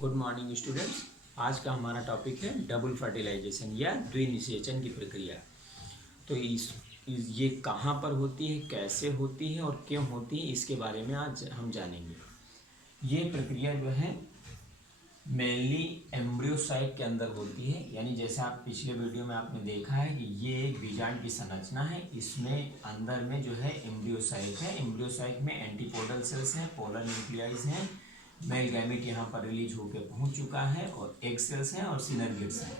Good morning students. आज का हमारा टॉपिक है डबल फर्टिलाइजेशन या द्विनिषेचन की प्रक्रिया। तो ये कहाँ पर होती है, कैसे होती है और क्यों होती है, इसके बारे में आज हम जानेंगे। ये प्रक्रिया जो है मेनली एम्ब्रियो साइट के अंदर होती है। यानी जैसे आप पिछले वीडियो में आपने देखा है कि ये एक बीजांड की संरचना है। इसमें अंदर में जो है एम्ब्रियो साइट है। एम्ब्रियो साइट में एंटीपोडल सेल्स हैं, पोलर न्यूक्लियाइज हैं, मेल गैमेट यहाँ पर रिलीज होकर पहुंच चुका है और एग सेल्स हैं और सिनर्गिड्स हैं।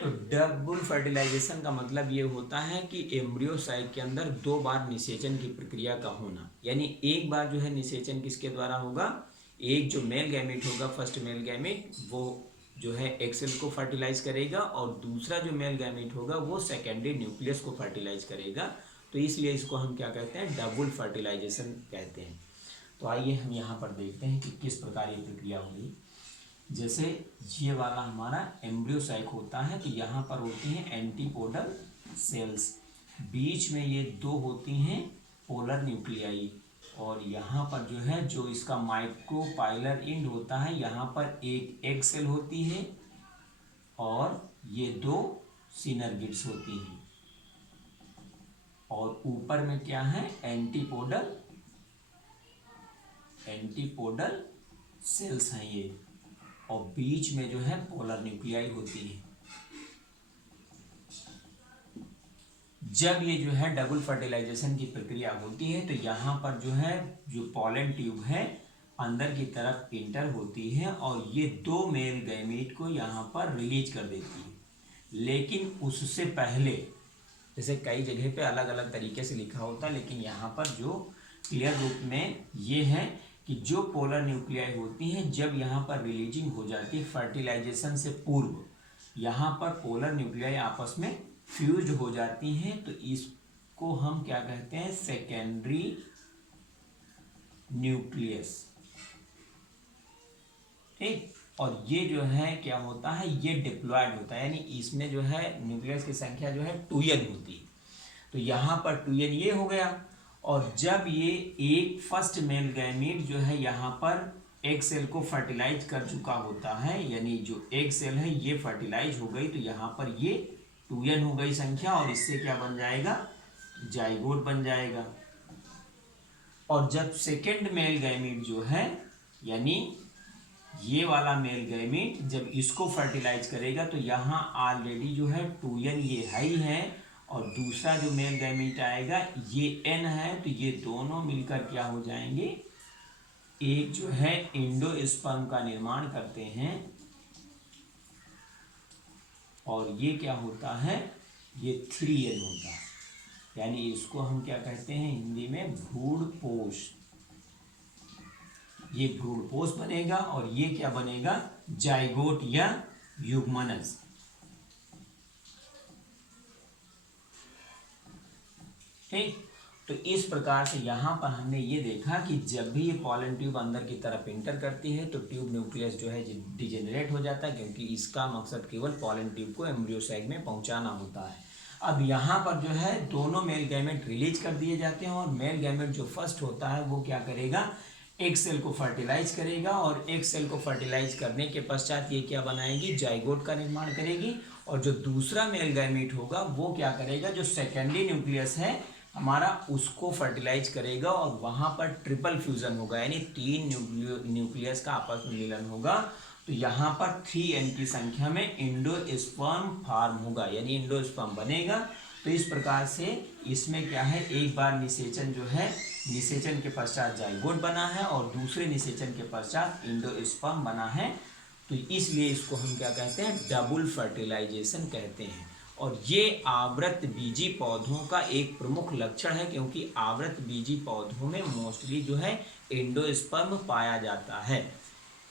तो डबल फर्टिलाइजेशन का मतलब ये होता है कि एम्ब्रियो साइट के अंदर दो बार निषेचन की प्रक्रिया का होना। यानी एक बार जो है निषेचन किसके द्वारा होगा, एक जो मेल गैमेट होगा, फर्स्ट मेल गैमेट, वो जो है एग सेल को फर्टिलाइज करेगा और दूसरा जो मेल गैमेट होगा वो सेकेंडरी न्यूक्लियस को फर्टिलाइज करेगा। तो इसलिए इसको हम क्या कहते हैं, डबल फर्टिलाइजेशन कहते हैं। तो आइए हम यहाँ पर देखते हैं कि किस प्रकार ये प्रक्रिया होगी। जैसे ये वाला हमारा एम्ब्रियो साइक होता है, तो यहाँ पर होती हैं एंटीपोडल सेल्स, बीच में ये दो होती हैं पोलर न्यूक्लियाई, और यहाँ पर जो है जो इसका माइक्रोपाइलर एंड होता है, यहाँ पर एक एग सेल होती है और ये दो सिनर्गिड्स होती हैं, और ऊपर में क्या है, एंटीपोडल सेल्स हैं ये, और बीच में जो है पोलर न्यूक्लियाई होती है। जब ये जो है डबल फर्टिलाइजेशन की प्रक्रिया होती है तो यहाँ पर जो है जो पॉलन ट्यूब है अंदर की तरफ इंटर होती है और ये दो मेल गैमीट को यहाँ पर रिलीज कर देती है। लेकिन उससे पहले, जैसे कई जगह पे अलग अलग तरीके से लिखा होता है, लेकिन यहाँ पर जो क्लियर रूप में ये है कि जो पोलर न्यूक्लियाई होती हैं जब यहाँ पर रिलीजिंग हो जाती है फर्टिलाइजेशन से पूर्व, यहाँ पर पोलर न्यूक्लियाई आपस में फ्यूज्ड हो जाती हैं, तो इसको हम क्या कहते हैं, सेकेंडरी न्यूक्लियस। ठीक, और ये जो है क्या होता है, ये डिप्लॉयड होता है, यानी इसमें जो है न्यूक्लियस की संख्या जो है 2n होती है। तो यहाँ पर 2n ये हो गया, और जब ये एक फर्स्ट मेल गैमीट जो है यहाँ पर एग सेल को फर्टिलाइज कर चुका होता है, यानी जो एग सेल है ये फर्टिलाइज हो गई, तो यहाँ पर ये 2n हो गई संख्या, और इससे क्या बन जाएगा, जाइगोट बन जाएगा। और जब सेकेंड मेल गैमीट जो है, यानी ये वाला मेल गैमीट जब इसको फर्टिलाइज करेगा, तो यहाँ ऑलरेडी जो है 2n ये है ही है, और दूसरा जो मेल गैमीट आएगा ये n है, तो ये दोनों मिलकर क्या हो जाएंगे, एक जो है एंडोस्पर्म का निर्माण करते हैं, और ये क्या होता है, ये 3n होता है। यानी इसको हम क्या कहते हैं हिंदी में, भ्रूणपोष। ये भ्रूणपोष बनेगा, और ये क्या बनेगा, जाइगोट या युग्मनज। ठीक, तो इस प्रकार से यहाँ पर हमने ये देखा कि जब भी ये पॉलन ट्यूब अंदर की तरफ इंटर करती है तो ट्यूब न्यूक्लियस जो है डिजेनरेट हो जाता है, क्योंकि इसका मकसद केवल पॉलन ट्यूब को एम्ब्रियो साइक में पहुंचाना होता है। अब यहाँ पर जो है दोनों मेल गैमेट रिलीज कर दिए जाते हैं, और मेल गैमेट जो फर्स्ट होता है वो क्या करेगा, एग सेल को फर्टिलाइज करेगा, और एग सेल को फर्टिलाइज करने के पश्चात ये क्या बनाएगी, जाइगोट का निर्माण करेगी। और जो दूसरा मेल गैमेट होगा वो क्या करेगा, जो सेकेंडरी न्यूक्लियस है हमारा, उसको फर्टिलाइज करेगा, और वहाँ पर ट्रिपल फ्यूजन होगा, यानी 3 न्यूक्लियस का आपस में मिलन होगा। तो यहाँ पर 3n की संख्या में एंडोस्पर्म फॉर्म होगा, यानी एंडोस्पर्म बनेगा। तो इस प्रकार से इसमें क्या है, एक बार निषेचन जो है, निषेचन के पश्चात जाइगोट बना है, और दूसरे निषेचन के पश्चात एंडोस्पर्म बना है। तो इसलिए इसको हम क्या कहते हैं, डबल फर्टिलाइजेशन कहते हैं। और ये आवृत बीजी पौधों का एक प्रमुख लक्षण है, क्योंकि आवृत बीजी पौधों में मोस्टली जो है एंडोस्पर्म पाया जाता है।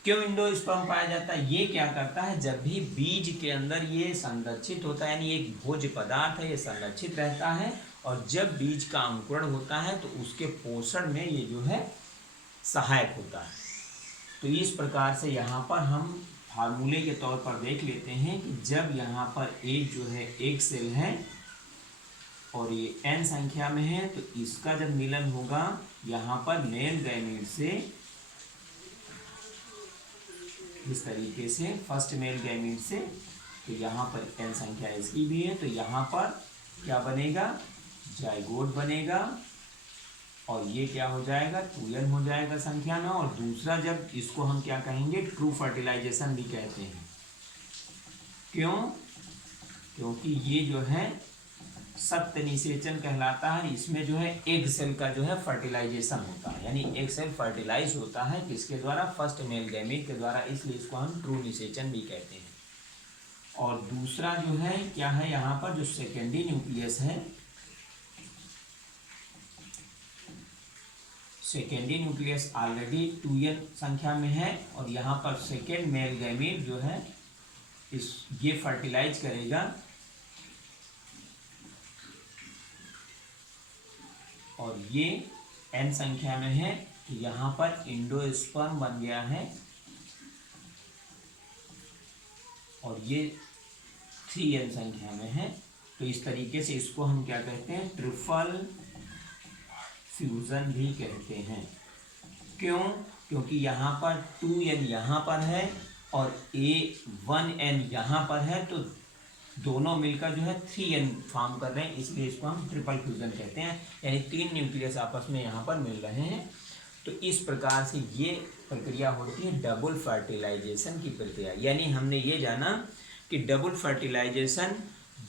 क्यों एंडोस्पर्म पाया जाता है, ये क्या करता है, जब भी बीज के अंदर ये संरक्षित होता है, यानी एक भोज्य पदार्थ है, ये संरक्षित रहता है, और जब बीज का अंकुरण होता है तो उसके पोषण में ये जो है सहायक होता है। तो इस प्रकार से यहाँ पर हम फार्मूले के तौर पर देख लेते हैं कि जब यहाँ पर एक जो है एक सेल है और ये n संख्या में है, तो इसका जब मिलन होगा यहाँ पर मेल गैमीट से इस तरीके से फर्स्ट मेल गैमीट से, तो यहाँ पर n संख्या इसकी भी है, तो यहाँ पर क्या बनेगा, जाइगोट बनेगा, और ये क्या हो जाएगा, 2n हो जाएगा संख्या में। और दूसरा, जब इसको हम क्या कहेंगे, ट्रू फर्टिलाइजेशन भी कहते हैं। क्यों? क्योंकि ये जो है सत्य निषेचन कहलाता है। इसमें जो है एग सेल का जो है फर्टिलाइजेशन होता है, यानी एग सेल फर्टिलाइज होता है किसके द्वारा, फर्स्ट मेल गैमीट के द्वारा, इसलिए इसको हम ट्रू निषेचन भी कहते हैं। और दूसरा जो है क्या है, यहाँ पर जो सेकेंडरी न्यूक्लियस है, सेकेंडरी न्यूक्लियस ऑलरेडी 2n संख्या में है, और यहाँ पर सेकेंड मेल गैमीट जो है ये फर्टिलाइज करेगा, और ये n संख्या में है, तो यहाँ पर इंडोस्पर्म बन गया है, और ये 3n संख्या में है। तो इस तरीके से इसको हम क्या कहते हैं, ट्रिपल फ्यूजन भी कहते हैं। क्यों? क्योंकि यहाँ पर 2n यहाँ पर है और 1n यहाँ पर है, तो दोनों मिलकर जो है 3n फॉर्म कर रहे हैं, इसलिए इसको हम ट्रिपल फ्यूजन कहते हैं, यानी 3 न्यूक्लियस आपस में यहाँ पर मिल रहे हैं। तो इस प्रकार से ये प्रक्रिया होती है डबल फर्टिलाइजेशन की प्रक्रिया। यानी हमने ये जाना कि डबल फर्टिलाइजेशन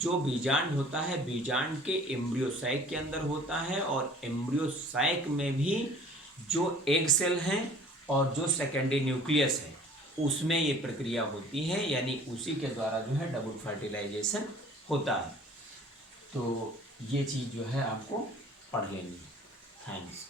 जो बीजांड होता है, बीजांड के एम्ब्रियो सैक के अंदर होता है, और एम्ब्रियो सैक में भी जो एग सेल हैं और जो सेकेंडरी न्यूक्लियस है उसमें ये प्रक्रिया होती है, यानी उसी के द्वारा जो है डबल फर्टिलाइजेशन होता है। तो ये चीज़ जो है आपको पढ़ लेनी है। थैंक्स।